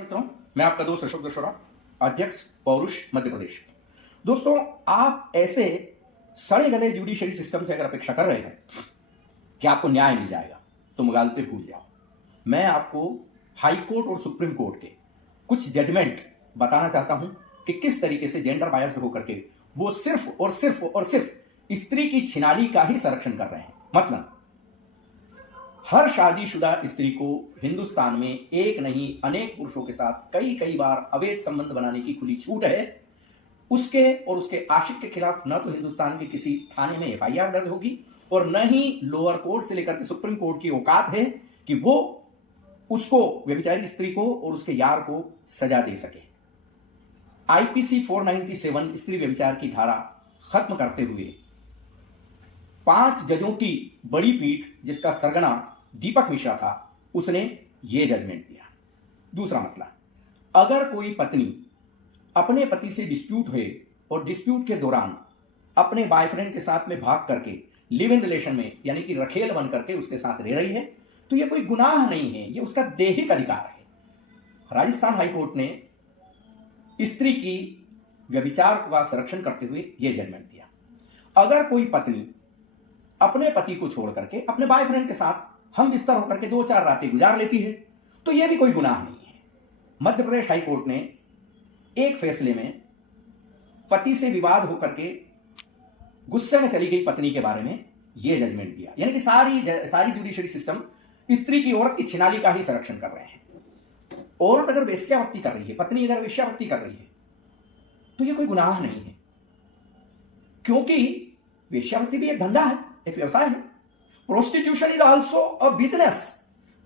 मित्रों, मैं आपका दोस्त अशोक दशोरा, अध्यक्ष पौरुष मध्य प्रदेश। दोस्तों, आप ऐसे सड़े गले जुडिशरी सिस्टम से अगर अपेक्षा कर रहे हैं कि आपको न्याय मिल जाएगा तो मुगालते भूल जाओ। मैं आपको हाई कोर्ट और सुप्रीम कोर्ट के कुछ जजमेंट बताना चाहता हूं कि किस तरीके से जेंडर बायस्ड होकर के वो सिर्फ स्त्री की छिनाली का ही संरक्षण कर रहे हैं। मतलब हर शादीशुदा स्त्री को हिंदुस्तान में एक नहीं अनेक पुरुषों के साथ कई बार अवैध संबंध बनाने की खुली छूट है। उसके और उसके आशिक के खिलाफ न तो हिंदुस्तान के किसी थाने में एफआईआर दर्ज होगी और न ही लोअर कोर्ट से लेकर के सुप्रीम कोर्ट की औकात है कि वो उसको, व्यभिचारी स्त्री को और उसके यार को सजा दे सके। आईपीसी 497 स्त्री व्यभिचार की धारा खत्म करते हुए 5 जजों की बड़ी पीठ, जिसका सरगना दीपक मिश्रा था, उसने यह जजमेंट दिया। दूसरा मसला, अगर कोई पत्नी अपने पति से डिस्प्यूट हुए और डिस्प्यूट के दौरान अपने बॉयफ्रेंड के साथ में भाग करके लिव इन रिलेशन में यानी कि रखेल बन करके उसके साथ रह रही है तो यह कोई गुनाह नहीं है, यह उसका दैहिक अधिकार है। राजस्थान हाईकोर्ट ने स्त्री की व्यभिचार का संरक्षण करते हुए यह जजमेंट दिया। अगर कोई पत्नी अपने पति को छोड़ करके अपने बॉयफ्रेंड के साथ हम बिस्तर होकर के 2-4 रातें गुजार लेती है तो यह भी कोई गुनाह नहीं है। मध्य प्रदेश हाईकोर्ट ने एक फैसले में पति से विवाद होकर के गुस्से में चली गई पत्नी के बारे में यह जजमेंट दिया। यानी कि सारी जुडिशरी सिस्टम स्त्री की, औरत की छिनाली का ही संरक्षण कर रहे हैं। औरत अगर वेश्यावृत्ति कर रही है, पत्नी अगर वेश्यावृत्ति कर रही है तो यह कोई गुनाह नहीं है, क्योंकि वेश्यावृत्ति भी एक धंधा है, एक व्यवसाय है। Prostitution is also a business.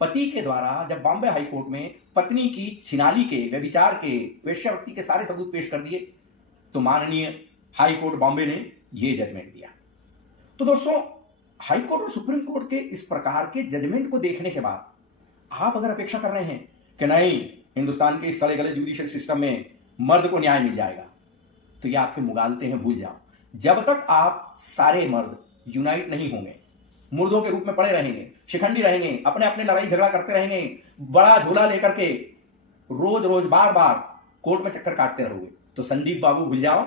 पति के द्वारा जब बॉम्बे हाईकोर्ट में पत्नी की छिनाली के, व्यभिचार के, वेश्यावृत्ति के सारे सबूत पेश कर दिए तो माननीय हाईकोर्ट बॉम्बे ने यह जजमेंट दिया। तो दोस्तों, हाईकोर्ट और सुप्रीम कोर्ट के इस प्रकार के जजमेंट को देखने के बाद आप अगर अपेक्षा कर रहे हैं कि नहीं, हिंदुस्तान के इस सड़े गले जुडिशियल सिस्टम में मर्द को न्याय मिल जाएगा, तो ये आपके मुगालते हैं, भूल जाओ। जब तक आप सारे मर्द यूनाइट नहीं होंगे, मुर्दों के रूप में पड़े रहेंगे, शिखंडी रहेंगे, अपने अपने लड़ाई झगड़ा करते रहेंगे, बड़ा झोला लेकर के रोज बार कोर्ट में चक्कर काटते रहोगे, तो संदीप बाबू भूल जाओ,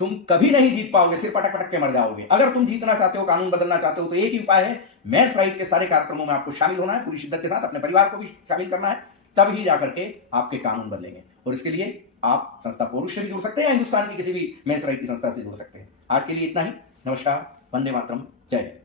तुम कभी नहीं जीत पाओगे, सिर पटक पटक के मर जाओगे। अगर तुम जीतना चाहते हो, कानून बदलना चाहते हो, तो एक ही उपाय है, मेंस राइट के सारे कार्यक्रमों में आपको शामिल होना है, पूरी शिद्दत के साथ अपने परिवार को भी शामिल करना है, तब ही जाकर के आपके कानून बदलेंगे। और इसके लिए आप संस्था पौरुष से भी जुड़ सकते हैं या हिंदुस्तान की किसी भी मेंस राइट की संस्था से जुड़ सकते हैं। आज के लिए इतना ही। नमस्कार, वंदे मातरम, जय हिंद।